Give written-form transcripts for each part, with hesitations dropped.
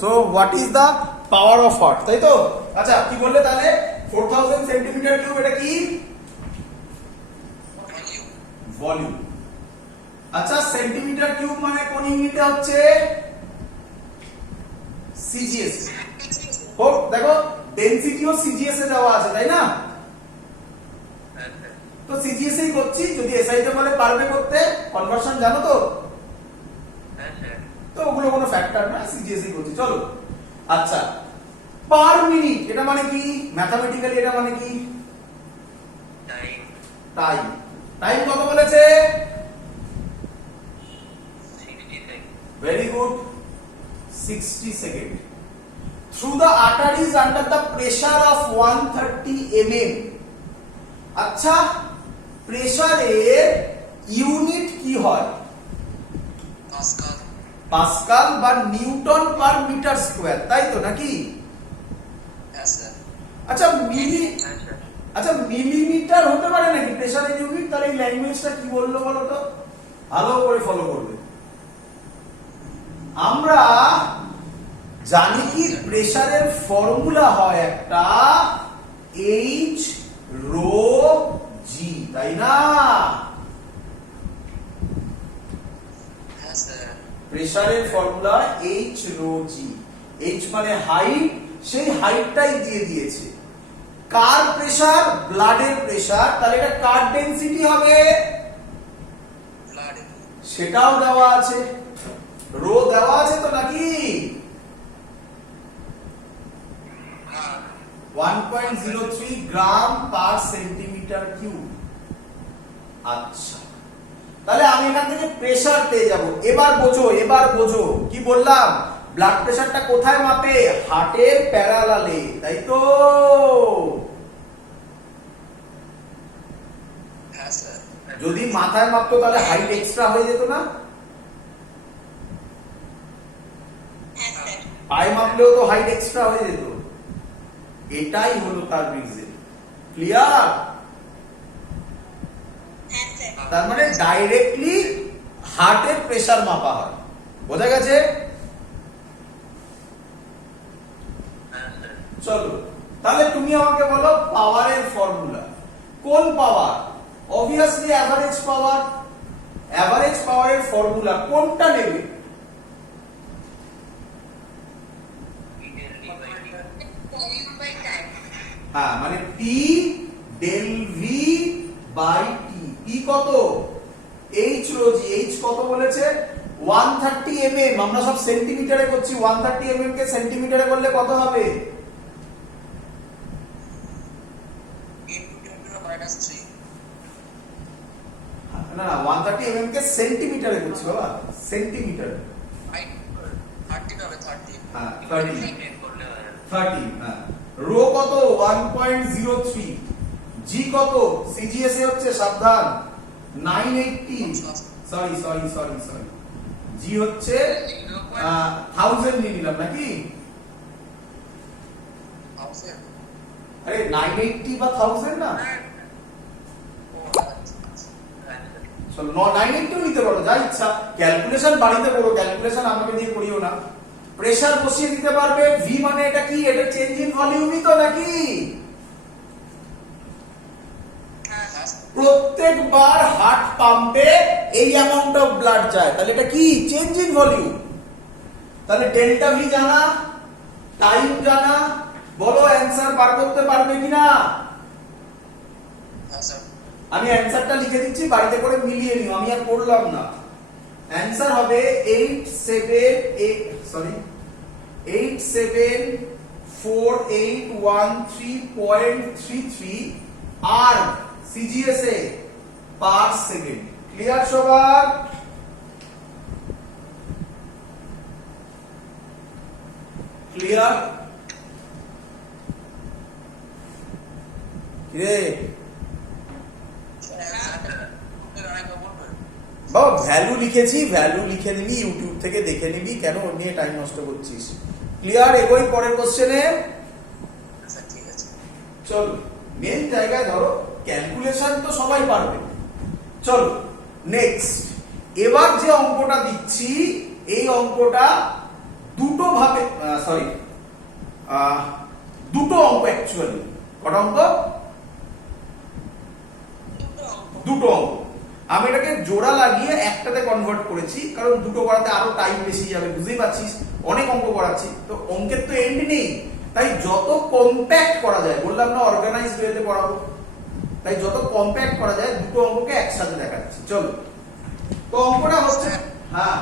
So what is the power of heart, তাই তো? আচ্ছা কি বললে তাহলে 4000 সেন্টিমিটার কিউব এটা কি? ভলিউম। আচ্ছা সেন্টিমিটার কিউব মানে কোন ইউনিটে হচ্ছে? সিজিএস। হোক দেখো ডেনসিটিও সিজিএস এ দেওয়া আছে তাই না? তো সিজিএস এই করছি, যদি এসআই তে বলে পারবে করতে, কনভার্সন জানো তো? তো ওগুলো কোনো ফ্যাক্টর না, সিজিএস এই করছি। চলো আচ্ছা পার মিনিট এটা মানে কি ম্যাথমেটিক্যালি? এটা মানে কি? টাইম। টাইম। টাইম কত বলেছে? 60 second. Very good, 60 second. Through the arteries under the pressure of 130 mm. আচ্ছা প্রেসারের ইউনিট কি হয়? পাস্কাল। পাস্কাল বা নিউটন পার মিটার স্কয়ার, তাই তো নাকি? হ্যাঁ স্যার। আচ্ছা মিলি, হ্যাঁ স্যার। আচ্ছা মিলিমিটার হতে পারে নাকি প্রেসারের ইউনিট? তাহলে এই ল্যাঙ্গুয়েজটা কি বললো বলো তো, ভালো করে ফলো করবে। আমরা জানি কি প্রেসারের ফর্মুলা হয় একটা এইচ রো জি, তাই না? হ্যাঁ স্যার। প্রেসারের formula H rho G. H মানে হাইট, সেই হাইটটাই দিয়ে দিয়েছে। কার প্রেসার? ব্লাডের প্রেসার, তাহলে এটা কার ডেনসিটি হবে? ব্লাড। সেটাও দেওয়া আছে, রো দেওয়া আছে তো নাকি? 1.03 গ্রাম পার সেন্টিমিটার কিউব। আচ্ছা তাহলে আমি এখান থেকে প্রেসার পেয়ে যাব। এবার বোঝো কি বললাম, ব্লাড প্রেসারটা কোথায় মাপে? হার্টের প্যারালালে, তাই তো? হ্যাঁ স্যার। যদি মাথায় মাপতো তাহলে হাইট এক্সট্রা হয়ে যেত না? হ্যাঁ স্যার। পায়ে মাপলেও তো হাইট এক্সট্রা হয়ে যেত। এটাই হলো তার রিজন। ক্লিয়ার? হ্যাঁ স্যার। তার মানে ডাইরেক্টলি হার্টের প্রেসার মাপা হয়। বোঝা গেছে? হ্যাঁ স্যার। চলো তাহলে তুমি আমাকে বলো পাওয়ারের ফর্মুলা। কোন power? Obviously average power. Average পাওয়ারের ফর্মুলা কোনটা নেবে? Volume by time. হ্যাঁ মানে P del V by T. P কত? H rho G. এইচ কত বলেছে? 130 mm। আমরা সব সেন্টিমিটারে করছি, 130 mm কে সেন্টিমিটারে করলে কত হবে? না 130 mm কে সেন্টিমিটারে করছি বাবা, সেন্টিমিটার। হ্যাঁ 30 হ্যাঁ। রো কত? 1.03। জি কত? সিজিএস এ হচ্ছে সাবধান 980। সরি জি হচ্ছে 1000 নিয়ে নিলাম নাকি? আরে 980 বা 1000 না? চলো 980 নিতে পারো, যা ইচ্ছা। ক্যালকুলেশন বাড়িতে করো, ক্যালকুলেশন আমাকে দিয়ে করিও না। প্রেসার বসিয়ে দিতে পারবে। ভি মানে এটা কি? এটা চেঞ্জ ইন ভলিউমই তো নাকি? প্রত্যেকবার হার্ট পাম্পে এই অ্যামাউন্ট অফ ব্লাড যায়, তাহলে এটা কি? Change in volume. তাহলে ডেল্টা ভি জানা, টাইম জানা, বলো অ্যানসার বার করতে পারবে কিনা? আমি অ্যানসারটা লিখে দিচ্ছি, বাড়িতে করে মিলিয়ে নিও, আমি আর পড়লাম না। অ্যানসার হবে 874813.33 আর সিজিএস এ পার সেকেন্ড। ক্লিয়ার সবার? ক্লিয়ার? রে বাবা ভ্যালু লিখেছি, ভ্যালু লিখে নিবি, ইউটিউব থেকে দেখে নিবি, কেন ওর নিয়ে টাইম নষ্ট করছিস? ক্লিয়ার? এগোই পরের কোশ্চেনে। চলো মেন জায়গায় ধরো, ক্যালকুলেশন তো সবাই পারবে। চলো নেক্সট, এবার যে অঙ্কটা দিচ্ছি এই অঙ্কটা দুটো ভাবে সরি দুটো অঙ্ক অ্যাকচুয়ালি। কটা অঙ্ক? দুটো অঙ্ক। আমি এটাকে জোড়া লাগিয়ে একটাতে কনভার্ট করেছি, কারণ দুটো করাতে আরো টাইম বেশি যাবে, বুঝতেই পারছিস, অনেক অঙ্ক করাচ্ছি তো অঙ্কের তো এন্ড নেই, তাই যত কম্প্যাক্ট করা যায়, বললাম না অর্গানাইজড ওয়েতে পড়াবো, তাই যত কম্প্যাক্ট করা যায় দুটো অঙ্ককে একসাথে দেখাচ্ছি। চলো, তো অঙ্কটা হচ্ছে, হ্যাঁ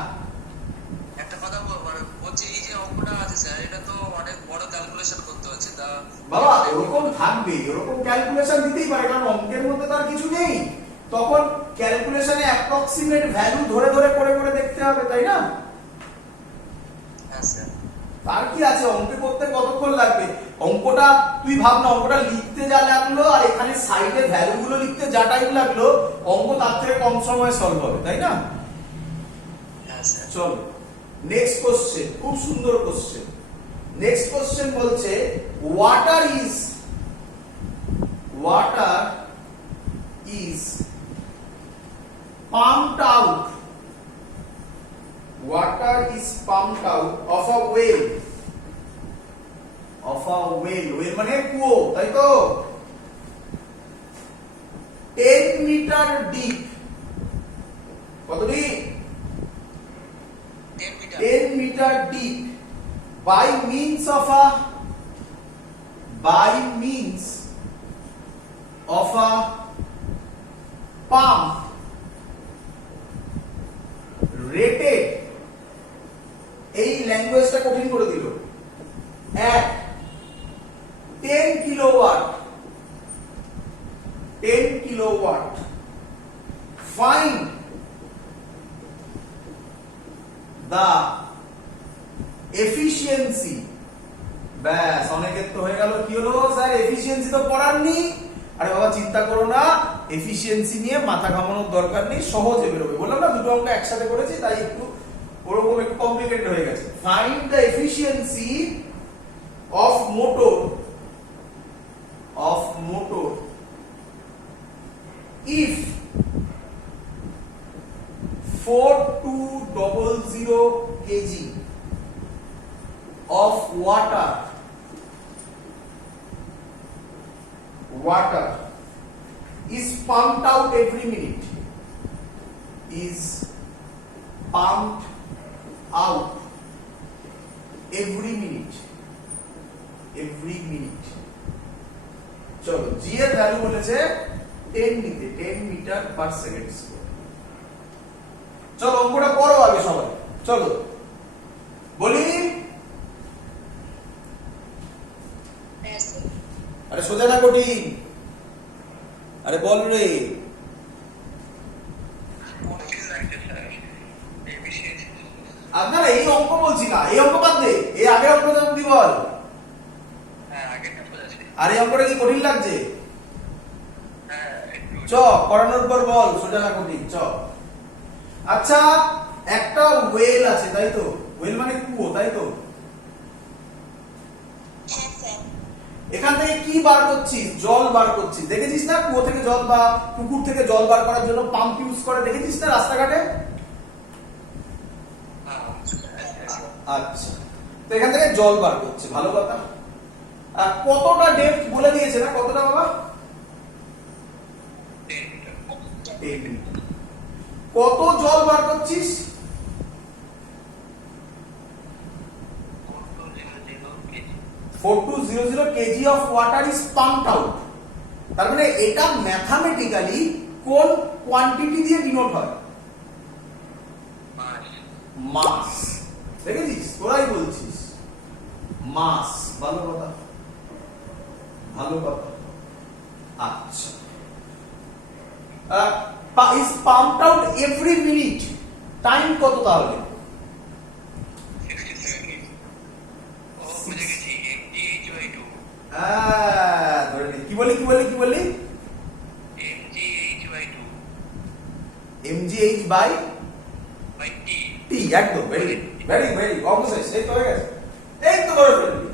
একটা কথা বলছি, এই যে অঙ্কটা আছে স্যার, এটা তো অনেক বড় ক্যালকুলেশন করতে হচ্ছে। তা বাবা ওরকম থাকবে, ওরকম ক্যালকুলেশন দিতেই পারে, কারণ অঙ্কের মধ্যে তো আর কিছু নেই, তখন ক্যালকুলেশনে অ্যাপ্রক্সিমেট ভ্যালু ধরে ধরে করে করে দেখতে হবে, তাই না? হ্যাঁ স্যার। তার কি আছে, অঙ্কে করতে কতক্ষণ লাগবে? অঙ্কটা তুই ভাব না, অঙ্কটা লিখতে যা লাগলো আর এখানে সাইডে ভ্যালু গুলো লিখতে যা টাইম লাগলো, অঙ্ক তার থেকে কম সময়ে সলভ হবে, তাই না? হ্যাঁ স্যার। চলো নেক্সট কোশ্চেন, খুব সুন্দর কোশ্চেন। নেক্সট কোশ্চেন বলছে water is pumped out of a well well মানে কুয়ো, তাই তো? 10 মিটার ডিপ, কত deep? 10 metre. 10 metre deep by means of a pump rated, এই ল্যাঙ্গুয়েজটা কঠিন করে দিল, at 10 kilowatt, 10 kilowatt, find the efficiency। ব্যাস, অনেকের তো হয়ে গেল, কি হলো স্যার এফিসিয়েন্সি তো পড়াননি। আরে বাবা চিন্তা করো না, এফিসিয়েন্সি নিয়ে মাথা ঘামানোর দরকার নেই, সহজে বেরোবে। বললাম না দুটো অঙ্ক একসাথে করেছি, তাই একটু ওরকম একটু কমপ্লিকেটেড হয়ে গেছে। Find the efficiency of motor if 4200 kg of water is pumped out every minute, is pumped out every minute, চলো জি এর ভ্যালু বলেছে 10 নিতে, 10 মিটার পার সেকেন্ড স্কয়ার। চলো অঙ্কটা করো আগে সবাই, চলো বলি। Yes, sir. আরে সোজা না কঠিন? আরে বল রে। আপনারা এই অঙ্ক বলছি না, এই অঙ্ক বাদ দে, এই আগের অঙ্কটা তুই বল। হ্যাঁ, আগেরটা বোঝাচ্ছি। আর এই অঙ্কটা কি কঠিন লাগছে? হ্যাঁ, একটু। চ করানোর পর বল সোজা না কঠিন, চ। আচ্ছা একটা ওয়েল আছে, তাই তো? ওয়েল মানে কুয়ো, তাই তো? Yes, sir. এখান থেকে কি বার করছিস? জল বার করছিস। দেখেছিস না কুয়ো থেকে জল বা পুকুর থেকে জল বার করার জন্য পাম্প ইউজ করে, দেখেছিস না রাস্তাঘাটে? আচ্ছা, তো এখান থেকে জল বার করছে, ভালো কথা। আর কতটা ডেপথ বলে দিয়েছে না, কতটা বাবা? 10 মিটার। 10 মিটার। কত জল বার করছিস? 4200 kg of water is pumped out। তার মানে এটা ম্যাথমেটিক্যালি কোন কোয়ান্টিটি দিয়ে ডিনোট হয়? মাস। দেখেছিস, তোরাই বলছিস মাস। ভালো কথা, ভালো কথা। আচ্ছা, is pumped out every minute, time কত তাহলে? 60 সেকেন্ড। ও বুঝে গেছি, mgh/2। ধরে নে, কি বলি? mgh/2। mgh by t। t, একদম। ভেরি ভেরি অবশেষ এই তো হয়ে গেছে, এই তো ধরে ফেললি।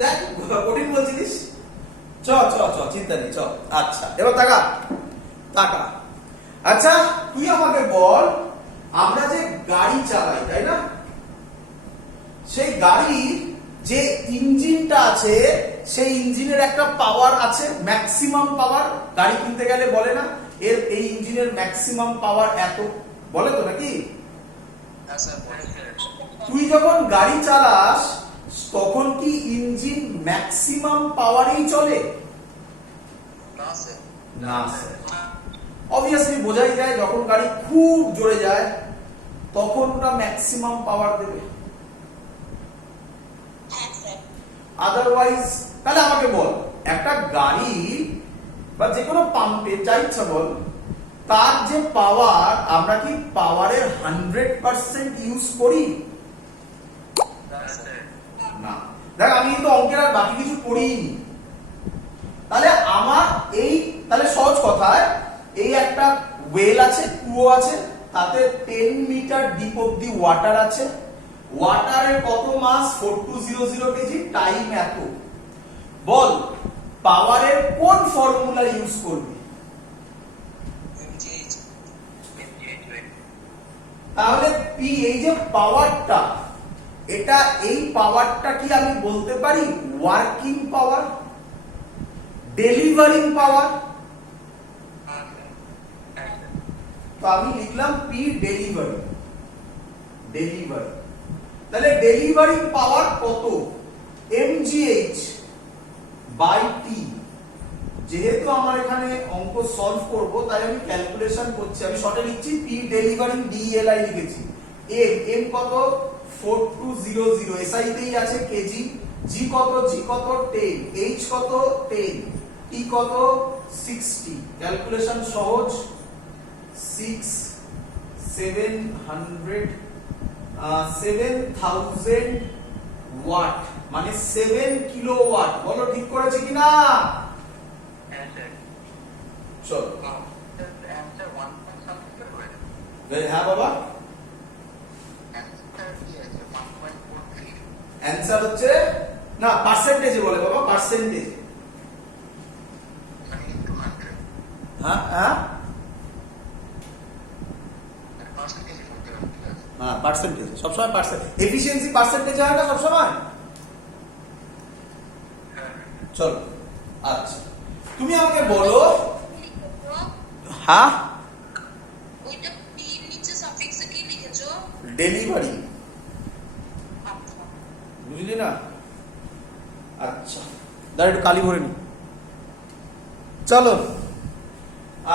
দেখ কঠিন বলছিস, চ চিন্তা নেই, চ। আচ্ছা এবার তাকা। আচ্ছা তুই আমাকে বল, আমরা যে গাড়ি চালাই, তাই না? সেই গাড়ির যে ইঞ্জিনটা আছে সেই ইঞ্জিনের একটা পাওয়ার আছে, ম্যাক্সিমাম পাওয়ার। গাড়ি কিনতে গেলে বলে না এর এই ইঞ্জিনের ম্যাক্সিমাম পাওয়ার এত, বলে তো নাকি? হ্যাঁ স্যার বলে স্যার। তুই যখন গাড়ি চালাস তখন কি ইঞ্জিন ম্যাক্সিমাম পাওয়ারেই চলে? না স্যার। না স্যার। অবভিয়াসলি বোঝাই যায় যখন গাড়ি খুব জোরে যায় তখন ওটা ম্যাক্সিমাম পাওয়ার দেবে। হ্যাঁ স্যার। আদারওয়াইজ তাহলে আমাকে বল, একটা গাড়ি বা যে কোনো পাম্পে যা ইচ্ছা বল, তার যে পাওয়ার, আমরা কি পাওয়ারের 100% ইউজ করি? না স্যার। না। দেখ আমি কিন্তু অঙ্কের আর বাকি কিছু করিনি। তাহলে আমার এই, তাহলে সহজ কথায় এই একটা ওয়েল আছে, কুয়ো আছে, তাতে 10 মিটার ডিপ অব্দি ওয়াটার আছে। ওয়াটারের কত মাস? 4200 কেজি, টাইম এত। বল পাওয়ারের কোন ফর্মুলা ইউজ করবি? এমজিএইচ। তাহলে পি, এই যে পাওয়ারটা, এটা এই পাওয়ারটা কি আমি বলতে পারি ওয়ার্কিং পাওয়ার, ডেলিভারিং পাওয়ার? তো আমি লিখলাম পি ডেলিভারি, ডেলিভারি। তাহলে ডেলিভারিং পাওয়ার কত? mgh by T. যেহেতু আমার এখানে অঙ্ক সলভ করব তাই আমি ক্যালকুলেশন করছি, আমি শর্টে লিখছি পি ডেলিভারিং ডিএলআই লিখেছি। এম কত? 4200, এসআই তেই আছে কেজি। জি কত? জি কত? 10। এইচ কত? 10। টি কত? 60। ক্যালকুলেশন সহজ। 7000 ওয়াট মানে 7 কিলোওয়াট। বলো ঠিক করেছে কিনা? হ্যাঁ স্যার। চলো। অ্যান্সার 1.something করে। হ্যাঁ বাবা, অ্যান্সার কি আছে? 1.43। অ্যান্সার হচ্ছে না, পার্সেন্টেজে বলে বাবা, পার্সেন্টেজ। মানে into 100। হ্যাঁ হ্যাঁ পার্সেন্টেজ করতে হবে, ঠিক আছে। হ্যাঁ, পার্সেন্টেজ সবসময় পার্সেন্ট, এফিশিয়েন্সি পার্সেন্টেজ হয় না সবসময়। হ্যাঁ। চলো আচ্ছা, তুমি আমাকে বলো। লিখেছো? হ্যাঁ, ওইটা পির নিচে সাফিক্সে কি লিখেছো? ডেলিভারি, আচ্ছা। বুঝলি না? আচ্ছা দাঁড়া একটু কালি ভরে নি। চলো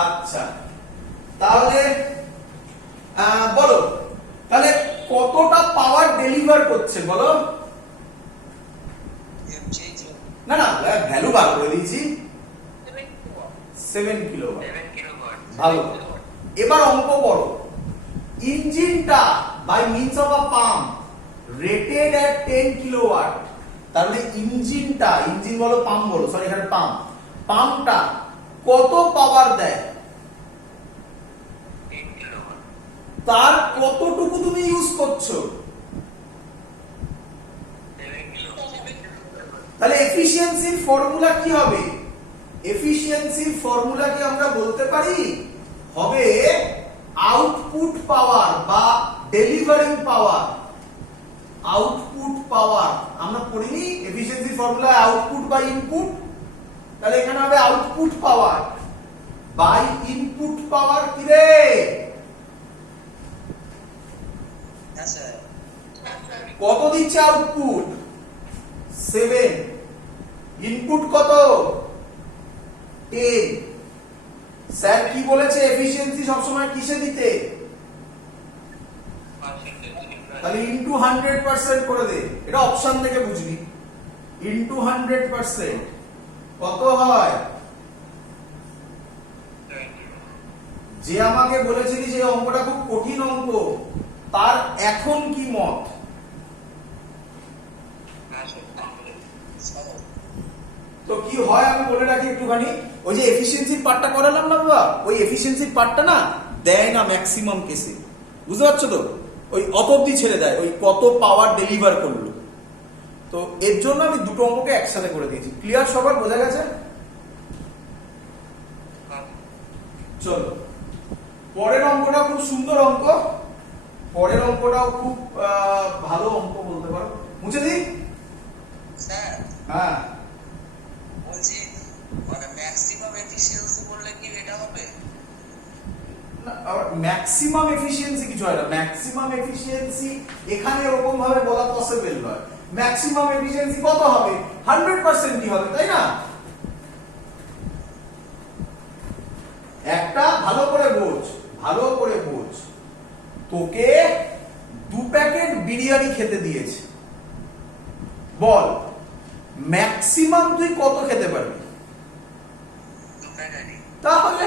আচ্ছা, তাহলে বলো তাহলে কতটা পাওয়ার ডেলিভার করছে বলো? এমজিএইচ না না, ভ্যালু বার করে দিয়েছি, 7 কিলোওয়াট। 7 কিলোওয়াট। ভালো। এবার অঙ্ক করো। ইঞ্জিনটা by means of a pump rated at 10 kilowatt. তাহলে ইঞ্জিনটা, ইঞ্জিন বলো পাম্প বলো, সরি এখানে পাম্প, পাম্পটা কত পাওয়ার দেয়? 10 কিলোওয়াট। তার কতটুকু তুমি ইউজ করছো? 7 কিলোওয়াট। তাহলে এফিশিয়েন্সির ফর্মুলা কি হবে? এফিশিয়েন্সির ফর্মুলা কি আমরা বলতে পারি? হবে আউটপুট পাওয়ার বা ডেলিভারিং পাওয়ার। আউটপুট পাওয়ার আমরা পড়িনি efficiency formula output by input. তাহলে এখানে হবে output power by input power. কি রে? হ্যাঁ স্যার। কত দিচ্ছে আউটপুট? 7। ইনপুট কত? 10। স্যার কি বলেছে এফিশিয়েন্সি সবসময় কিসে দিতে? তাহলে ইনটু 100% করে দে, এটা অপশন থেকে বুঝবি। ইনটু 100% কত হয়? যে আমাকে বলেছিলি যে অঙ্কটা খুব কঠিন অঙ্ক, তার এখন কি মত? তো কি হয় আমি বলে রাখি একটুখানি, ওই যে এফিশিয়েন্সির পার্টটা করালাম না বাবা, ওই এফিশিয়েন্সির পার্টটা না দেয় না ম্যাক্সিমাম কেসে, বুঝতে পারছো তো? ওই অত অব্দি ছেড়ে দেয়, ওই কত পাওয়ার ডেলিভার করলো। তো এর জন্য আমি দুটো অঙ্ককে একসাথে করে দিয়েছি। ক্লিয়ার সবার? বোঝা গেছে? চলো পরের অঙ্কটা খুব সুন্দর অঙ্ক, পরের অঙ্কটাও খুব ভালো অঙ্ক বলতে পারো। ম্যাক্সিমাম এফিসিয়েন্সি কিছু হয় না। ম্যাক্সিমাম এফিসিয়েন্সি এখানে এরকম ভাবে বলা পসিবল নয়। ম্যাক্সিমাম এফিসিয়েন্সি কত হবে? 100%ই হবে, তাই না? একটা ভালো করে বোঝ, ভালো করে বোঝ, তোকে 2 প্যাকেট বিরিয়ানি খেতে দিয়েছে, বল ম্যাক্সিমাম তুই কত খেতে পারবি? তাহলে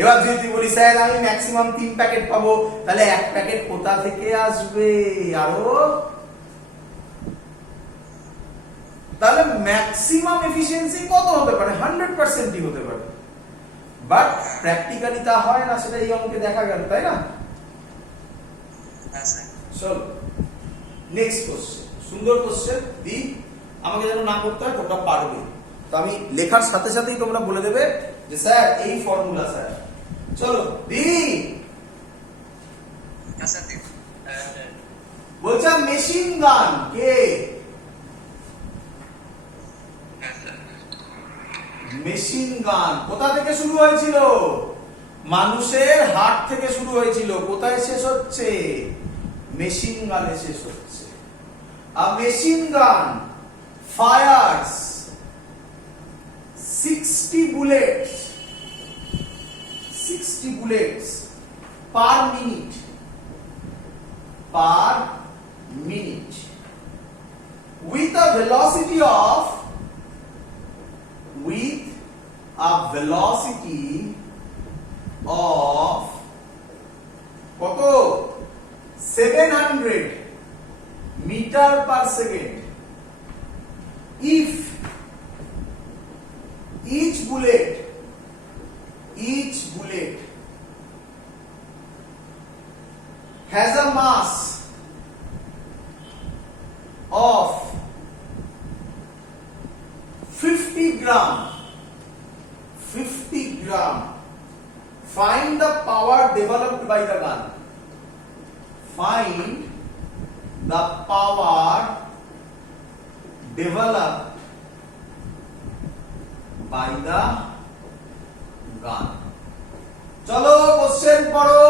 এবার যদি তুই বলিস স্যার আমি ম্যাক্সিমাম 3 প্যাকেট পাবো, তাহলে 1 প্যাকেট কোথা থেকে আসবে? আরো তাহলে ম্যাক্সিমাম এফিসিয়েন্সি কত হতে পারে? 100%ই হতে পারে, বাট প্র্যাকটিক্যালি তা হয় না, সেটা এই অঙ্কে দেখা গেল, তাই না? চলো নেক্সট কোশ্চেন, সুন্দর কোশ্চেন দি, আমাকে যেন না করতে হয়, তোমরা পারবে। তো আমি লেখার সাথে সাথেই তোমরা বলে দেবে যে স্যার এই ফর্মুলা স্যার। চলো দি, বলছিলাম মেশিন গান কে? মেশিন গান কোথা থেকে শুরু হয়েছিল? মানুষের হাত থেকে শুরু হয়েছিল। কোথায় শেষ হচ্ছে? মেশিন গানে শেষ হচ্ছে। A machine gun fires 60 bullets per minute with a velocity of কত? 700 meter per second. If each bullet has a mass of 50 gram, find the power developed by the gun. Find the power developed by the gun. চলো question পড়ো।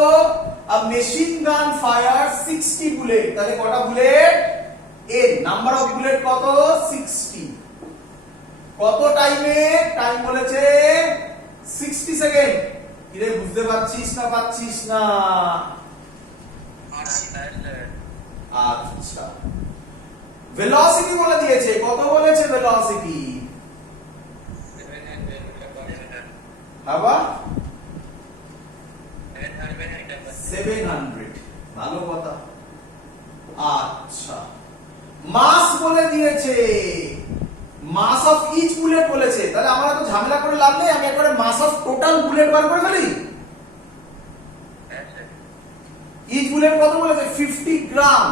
A machine gun fires 60 bullet, তাহলে কটা bullet? n number of bullet কত? 60। কত টাইমে? Time বলেছে 60 second. কিরে বুঝতে পারছিস না পাচ্ছিস না? আচ্ছা, ভেলোসিটি বলে দিয়েছে। কত বলেছে ভেলোসিটি? বাবা 700। ভালো কথা। আচ্ছা, মাস বলে দিয়েছে, মাস অফ ইচ বুলেট বলেছে। তাহলে আমরা তো ঝামেলা করে লাভ নেই, আমি একবারে মাস অফ টোটাল বুলেট বার করে ফেলি। ইচ বুলেট কত বলেছে? 50 গ্রাম।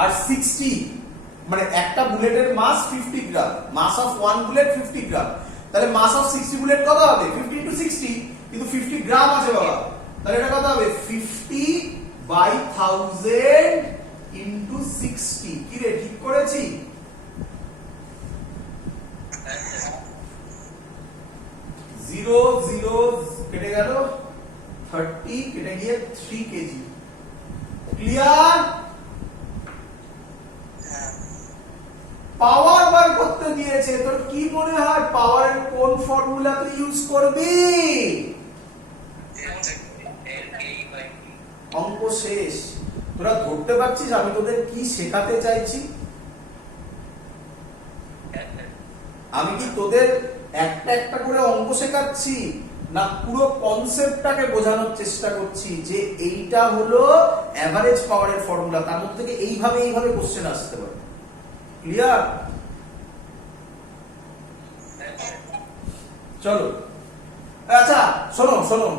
আর 60 মানে একটা বুলেটের মাস 50 গ্রাম, মাস অফ 1 বুলেট 50 গ্রাম। তাহলে মাস অফ 60 বুলেট কত হবে? 50 into 60, কিন্তু 50 গ্রাম আছে বাবা। তাহলে এটা কত হবে? 50/1000 into 60। কি রে, ঠিক করেছি? জিরো জিরো কেটে গেল, 30 কেটে গিয়ে 3 কেজি। ক্লিয়ার? পাওয়ার বার করতে দিয়েছে, তোর কি মনে হয় পাওয়ারের কোন ফর্মুলা তুই ইউজ করবি? অঙ্ক শেষ। তোরা ধরতে পারছিস আমি তোদের কি শেখাতে চাইছি? আমি কি তোদের একটা একটা করে অঙ্ক শেখাচ্ছি, না পুরো কনসেপ্টটাকে বোঝানোর চেষ্টা করছি যে এইটা হলো এভারেজ পাওয়ারের ফর্মুলা, তার মধ্যে থেকে এইভাবে কোশ্চেন আসতে পারে। ক্লিয়ার? চলো, আচ্ছা শোনো,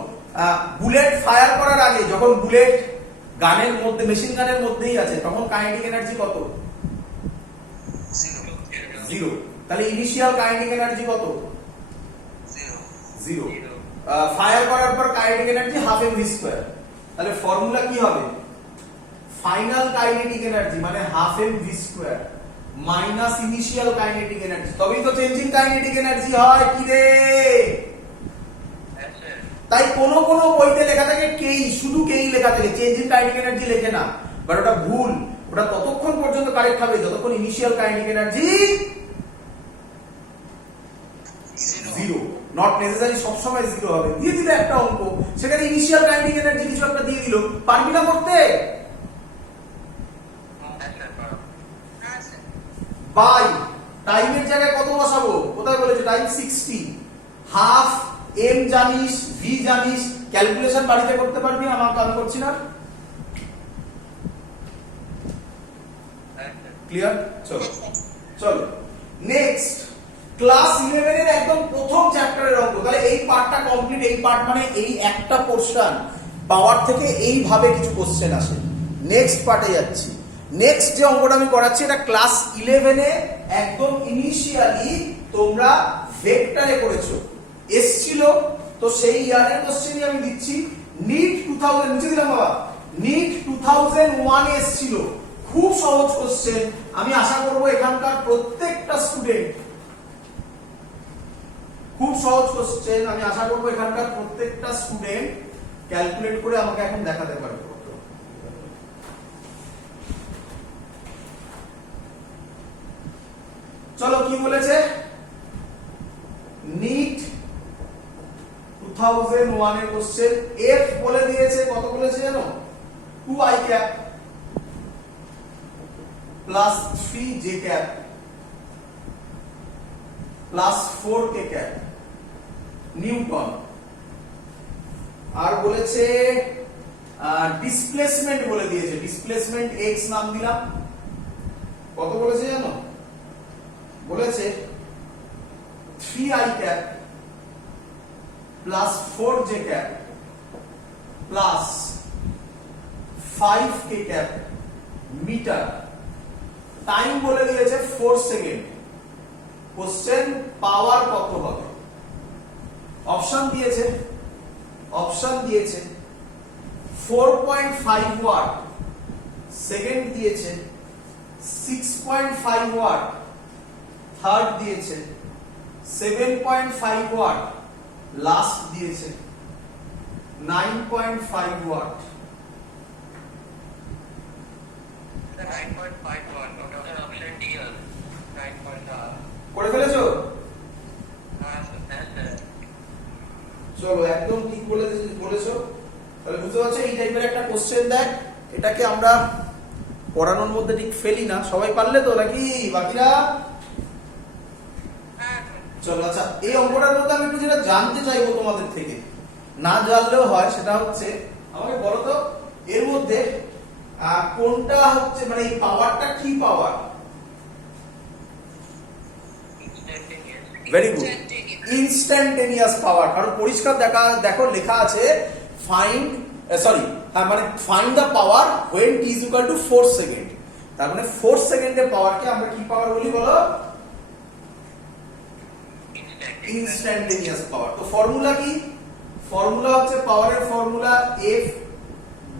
বুলেট ফায়ার করার আগে, যখন বুলেট গানের মধ্যে, মেশিন গানের মধ্যেই আছে, তখন কাইনেটিক এনার্জি কত? 0। তাহলে ইনিশিয়াল কাইনেটিক এনার্জি কত? 0। ফায়ার করার পর কাইনেটিক এনার্জি ½ mv²। তাহলে ফর্মুলা কি হবে? ফাইনাল কাইনেটিক এনার্জি মানে ½ mv² minus initial kinetic energy, তবেই তো চেঞ্জিং কাইনেটিক এনার্জি হয়। কি রে, তাই কোন কোন বইতে লেখা থাকে কেই, শুধু কেই লেখা থাকে, চেঞ্জ ইন কাইনেটিক এনার্জি লেখে না, বাট ওটা ভুল। ওটা ততক্ষণ পর্যন্ত কারেক্ট হবে যতক্ষণ initial kinetic energy zero. Not necessary সবসময় জিরো হবে। দিয়ে দিল একটা অঙ্ক, সেখানে ইনিশিয়াল কাইনেটিক এনার্জি কিছু একটা দিয়ে দিল, পারবি না করতে? হ্যাঁ স্যার। বাই টাইমের জায়গায় কত বসাবো? কোথায় বলেছে টাইম 60, হাফ এম জানিস, ভি জানিস, ক্যালকুলেশন বাড়িতে করতে পারবি, আমার কাম করছি না। ক্লিয়ার? চলো চলো নেক্সট ক্লাস 11 এর একদম প্রথম চ্যাপ্টারের অঙ্ক। তাহলে এই পার্টটা কমপ্লিট। এই পার্ট মানে এই একটা পোরশন, পাওয়ার থেকে এইভাবে কিছু কোশ্চেন আসে। নেক্সট পার্টে যাচ্ছি। নেক্সট যে অঙ্কটা আমি করাচ্ছি এটা ক্লাস 11 এ একদম ইনিশিয়ালি তোমরা ভেক্টরে করেছো, এসছিল, তো সেই ইয়ারের কোশ্চেনই আমি দিচ্ছি। নিট 2000 নিচে দিলাম বাবা, নিট 2001 এ এসছিল, খুব সহজ কোশ্চেন। আমি আশা করব এখানকার প্রত্যেকটা স্টুডেন্ট, খুব সহজ কোশ্চেন, আমি আশা করব এখানকার প্রত্যেকটা স্টুডেন্ট ক্যালকুলেট করে আমাকে এখন দেখাতে পারবে। চলো কি বলেছে? নিট 2001 এর কোশ্চেন। এফ বলে দিয়েছে, কত বলেছে জানো? 2i cap plus 3j cap plus 4k cap newton. আর বলেছে ডিসপ্লেসমেন্ট বলে দিয়েছে, ডিসপ্লেসমেন্ট x নাম দিলাম। কত বলেছে জানো? বলেছে 3i cap plus 4j cap plus 5k cap metre. Time বলে দিয়েছে 4 সেকেন্ড। কোশ্চেন পাওয়ার কত হবে? অপশন দিয়েছে, 4.5 ওয়াট, সেকেন্ড দিয়েছে 6.5 ওয়াট, থার্ড দিয়েছে 7.5 ওয়াট, লাস্ট দিয়েছে 9.5 ওয়াট। 9.5 ওয়াট, ওটা অপশন ডি আর 9.5 করে ফেলেছো? হ্যাঁ স্যার। চলো একদম ঠিক বলেছো। তাহলে বুঝতে পারছো এই টাইপের একটা কোশ্চেন দেখ, এটাকে আমরা পড়ানোর মধ্যে ঠিক ফেলি না। সবাই পারলে তো নাকি বাকিরা? হ্যাঁ চলো আচ্ছা, এই অঙ্কটার মধ্যে আমি একটু যেটা জানতে চাইবো তোমাদের থেকে, না জানলেও হয়, সেটা হচ্ছে আমাকে বলো তো এর মধ্যে কোনটা হচ্ছে, মানে এই পাওয়ারটা কি পাওয়ার? ভেরি গুড, ইনস্ট্যান্টেনিয়াস পাওয়ার। কারণ পরিষ্কার দেখো লেখা আছে ফাইন্ড, সরি মানে find the power when t is equal to 4 second. তার মানে 4 সেকেন্ডের পাওয়ারকে আমরা কি পাওয়ার বলি বলো? ইনস্ট্যান্টেনিয়াস পাওয়ার। তো ফর্মুলা কি? ফর্মুলা হচ্ছে, পাওয়ারের ফর্মুলা f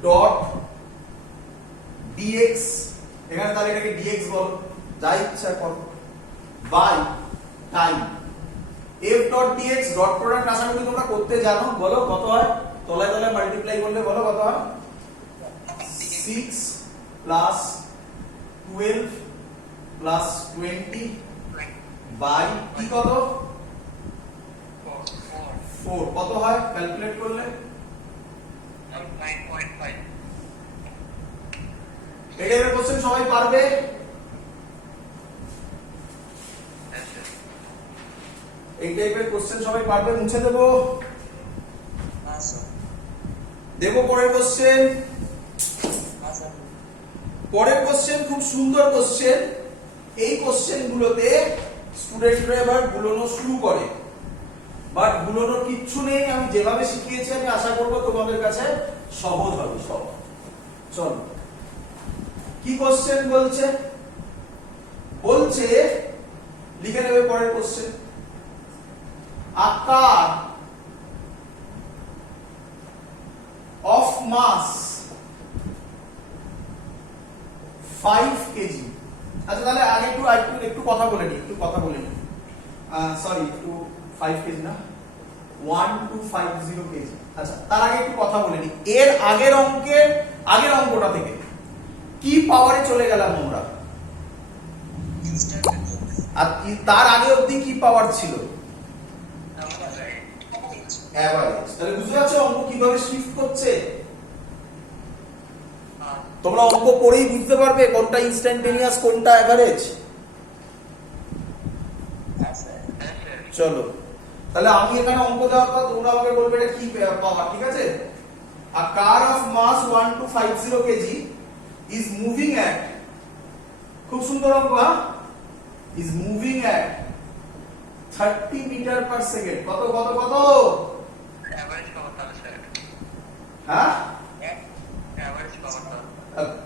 ডট dx, এখানে তাহলে এটাকে dx বলো, যা ইচ্ছা করো, by time. f dot dx dot product আশা করি তোমরা করতে জানো। বলো কত হয়? তলায় তলায় মাল্টিপ্লাই করলে বলো কত হয়? 6 প্লাস 12 প্লাস 20 বাই কি কত? 4। কত হয় ক্যালকুলেট করলে? 9.5। এই টাইপের কোশ্চেন সবাই পারবে? এই টাইপের কোশ্চেন সবাই পারবে? মুছে দেবো? দেবো পরের কোশ্চেন। পরের কোশ্চেন খুব সুন্দর কোশ্চেন। এই কোশ্চেন গুলোতে স্টুডেন্টরা এবার গুলোনো শুরু করে, বাট গুলোনোর কিচ্ছু নেই। আমি যেভাবে শিখিয়েছি আমি আশা করবো তোমাদের কাছে সহজ হবে সব। চলো কি কোশ্চেন বলছে? বলছে লিখে নেবে পরের কোশ্চেন। আকার of mass 5 kg। আচ্ছা তাহলে আগে একটু কথা বলে নি, সরি একটু 5 kg না, 1250 কেজি। আচ্ছা, তার আগে একটু কথা বলে নি, এর আগের অঙ্কটা থেকে কি পাওয়ারে চলে গেলাম আমরা, আর তার আগে অবধি কি পাওয়ার ছিল, অ্যাভারেজ। তাহলে বুঝতে পারছো অঙ্ক কিভাবে শিফট করছে? তোমরা অঙ্ক পড়েই বুঝতে পারবে কোনটা ইনস্ট্যান্টেনিয়াস কোনটা অ্যাভারেজ। চলো, তাহলে আমি এখানে অঙ্ক দেওয়ার পর তোমরা আমাকে বলবে এটা কি পাওয়ার, ঠিক আছে? A car of mass 1250 kg is moving at, খুব সুন্দর অঙ্ক, is moving at 30 metre per second. কত কত কত? অ্যাভারেজ পাওয়ার তাহলে স্যার, হ্যাঁ অ্যাভারেজ পাওয়ার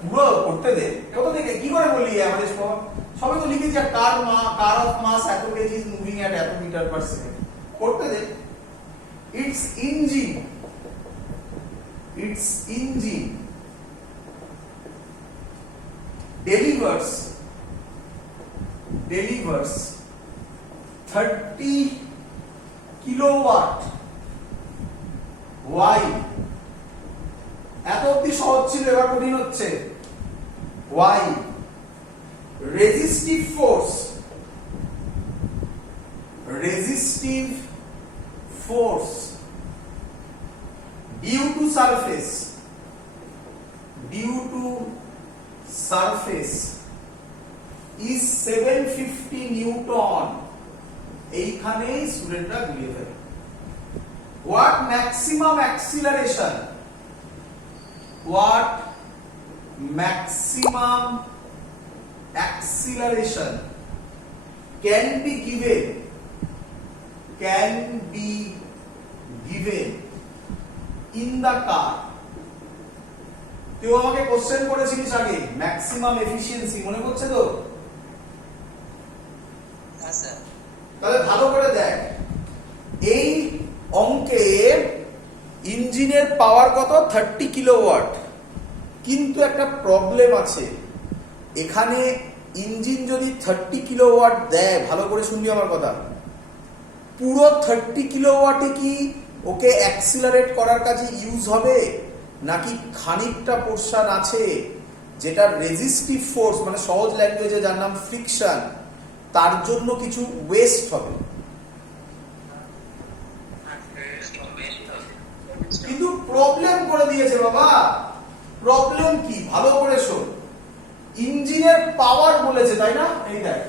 পুরো করতে দে, কত থেকে কি করে বললি অ্যাভারেজ পাওয়ার? সবাই তো লিখেছি কার অফ মাস এত কেজি ইজ মুভিং এট এত মিটার পার সেকেন্ড, করতে দে। Its engine delivers 30 kilowatt. Why, এত অব্দি সহজ ছিল, এবার কঠিন হচ্ছে। Why, resistive force due to surface is 750 newton. এইখানে স্টুডেন্টরা গুলিয়ে ফেলে। What maximum acceleration can be given in the car? তুই আমাকে কোশ্চেন করেছিলিস আগে, ম্যাক্সিমাম এফিশিয়েন্সি, মনে পড়ছে তো? হ্যাঁ স্যার। তাহলে ভালো করে দেখ, এই অঙ্কে ইঞ্জিনের পাওয়ার কত? 30 কিলোওয়াট। কিন্তু একটা প্রবলেম আছে, এখানে ইঞ্জিন যদি 30 কিলোওয়াট দেয়, ভালো করে শুনবি আমার কথা, পুরো 30 কিলোওয়াটে কি ওকে অ্যাক্সিলারেট করার কাজে ইউজ হবে, নাকি খানিকটা পোরশন আছে যেটা রেজিস্টিভ ফোর্স, মানে সহজ ল্যাঙ্গুয়েজে যার নাম ফ্রিকশন, তার জন্য কিছু ওয়েস্ট হবে? কিন্তু প্রবলেম করে দিয়েছে বাবা। প্রবলেম কি ভালো করে শোন, ইঞ্জিনের পাওয়ার বলেছে, তাই না? এই দেখ,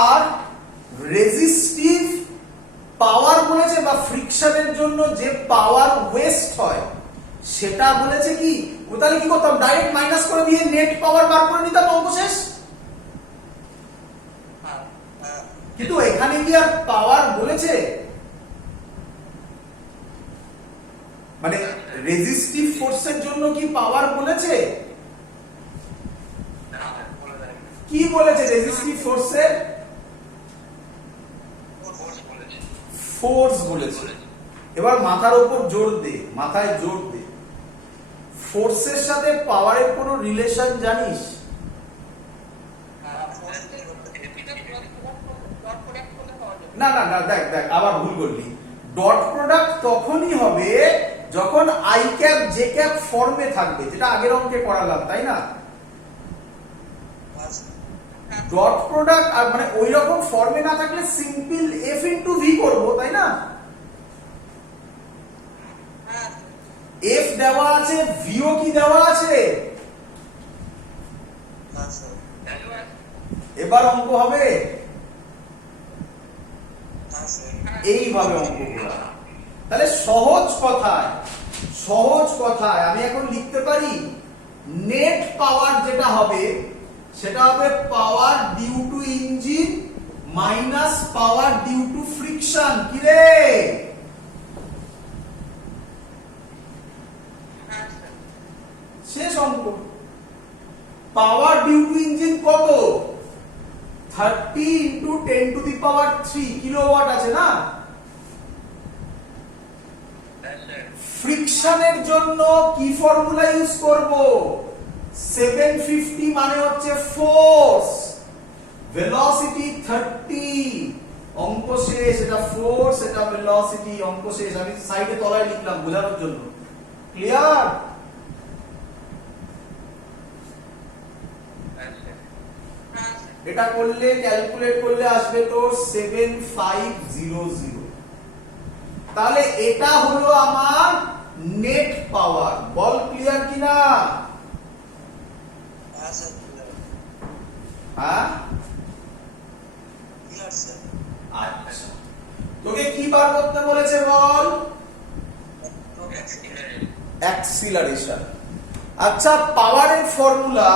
আর রেজিস্টিভ পাওয়ার বলেছে, বা ফ্রিকশনের জন্য যে পাওয়ার ওয়েস্ট হয় সেটা বলেছে কি। তাহলে কি করতাম, ডাইরেক্ট মাইনাস করে দিয়ে নেট পাওয়ার বার করে নিতাম, অঙ্ক শেষ। কিন্তু এখানে কি আর পাওয়ার বলেছে? মানে রেজিস্টিভ ফোর্সের জন্য কি পাওয়ার বলেছে? কি বলেছে রেজিস্টিভ ফোর্সের? ফোর্স বলেছে। এবার মাথার উপর জোর দে, মাথায় জোর দে। ফোর্সের সাথে পাওয়ারের কোনো রিলেশন জানিস? না না না, দেখ দেখ, আবার ভুল করলি। ডট প্রোডাক্ট তখনই হবে যখন আই ক্যাপ জে ক্যাপ ফর্মে থাকবে, যেটা আগের অঙ্কে করালাম, তাই না? ডট প্রোডাক্ট আর মানে ওই রকম ফর্মে না থাকলে সিম্পল এফ ইনটু ভি করব, তাই না? এফ দেওয়া আছে, ভিও কি দেওয়া আছে? এবার অঙ্ক হবে এইভাবে অঙ্ক করা। তাহলে সহজ কথায় আমি এখন লিখতে পারি, নেট পাওয়ার যেটা হবে সেটা হবে power due to engine minus power due to friction. কি রে? শেষ অঙ্ক। পাওয়ার ডিউ টু ইঞ্জিন কত? 30 into 10 to the power 3 kilowatt আছে না? ফ্রিকশনের জন্য কি ফর্মুলা ইউজ করব? 750 মানে হচ্ছে ফোর্স, ভেলোসিটি 30, অঙ্ক শেষ। এটা ফোর্স, এটা ভেলোসিটি, অঙ্ক শেষ। আমি সাইডে তলায় লিখলাম বোঝানোর জন্য। ক্লিয়ার? হ্যাঁ স্যার। এটা করলে ক্যালকুলেট করলে আসবে তো 7500। তাহলে এটা হলো আমার নেট পাওয়ার। বল ক্লিয়ার কিনা? হ্যাঁ স্যার হ্যাঁ, ক্লিয়ার স্যার। আচ্ছা। তোকে কি বার করতে বলেছে বল? অ্যাক্সিলারেশন। আচ্ছা, পাওয়ারের ফর্মুলা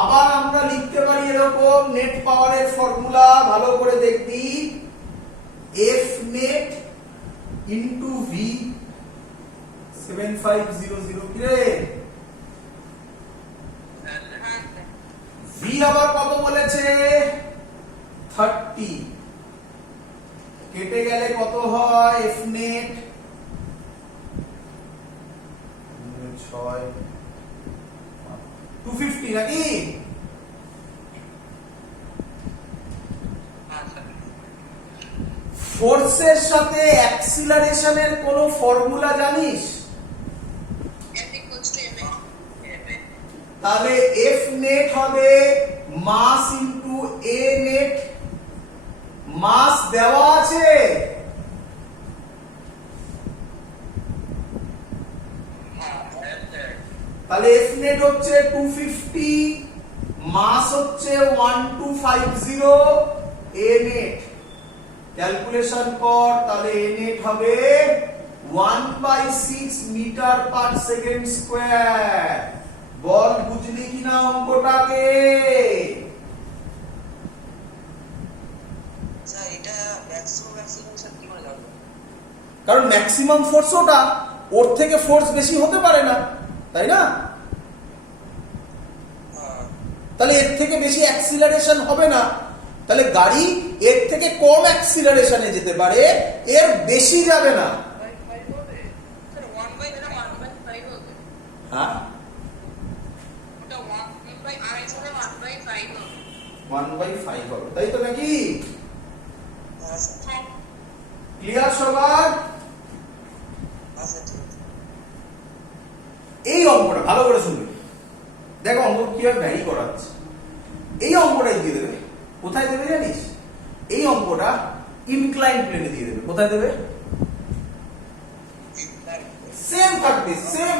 আবার আমরা লিখতে পারি এরকম। নেট পাওয়ারের ফর্মুলা ভালো করে দেখবি, এফ নেট ইনটু ভি। 7500 কি রে? হ্যাঁ স্যার। ভি আবার কত বলেছে? 30। কেটে গেলে কত হয়? এফ নেট 6 250 নাকি? হ্যাঁ স্যার। ফোর্সের সাথে অ্যাক্সিলারেশনের কোন ফর্মুলা জানিস? F equals to ma. তাহলে এফ নেট হবে মাস ইনটু এ নেট। মাস দেওয়া আছে, হ্যাঁ স্যার। তাহলে এফ নেট হচ্ছে 250, মাস হচ্ছে 1250, এ নেট ক্যালকুলেশন কর। তাহলে এ নেট হবে 1/6 মিটার পার সেকেন্ড স্কয়ার। বল বুঝলি কিনা অঙ্কটাকে? স্যার এটা ম্যাক্সিমাম স্যার কি করে জানবো? কারণ ম্যাক্সিমাম ফোর্স ওটা, ওর থেকে ফোর্স বেশি হতে পারে না, তাই না? হ্যাঁ তাহলে এর থেকে বেশি অ্যাক্সিলারেশন হবে না। তাহলে গাড়ি এর থেকে কম অ্যাক্সিলারেশনে যেতে পারে, এর বেশি যাবে না। স্যার 1/5 হবে। হ্যাঁ, ওটা 1/5 হবে। 1/5 হবে, তাই তো নাকি? হ্যাঁ স্যার। হ্যাঁ। ক্লিয়ার সবার? হ্যাঁ স্যার ঠিক আছে। এই অঙ্কটা ভালো করে শুনবে। দেখো অঙ্ক কি আর ভ্যারি করাচ্ছে। এই অঙ্কটাই দিয়ে দেবে। কোথায় দেবে জানিস? এই অঙ্কটা ইনক্লাইন প্লেনে দিয়ে দেবে। কোথায় দেবে? সেম থাকবে, সেম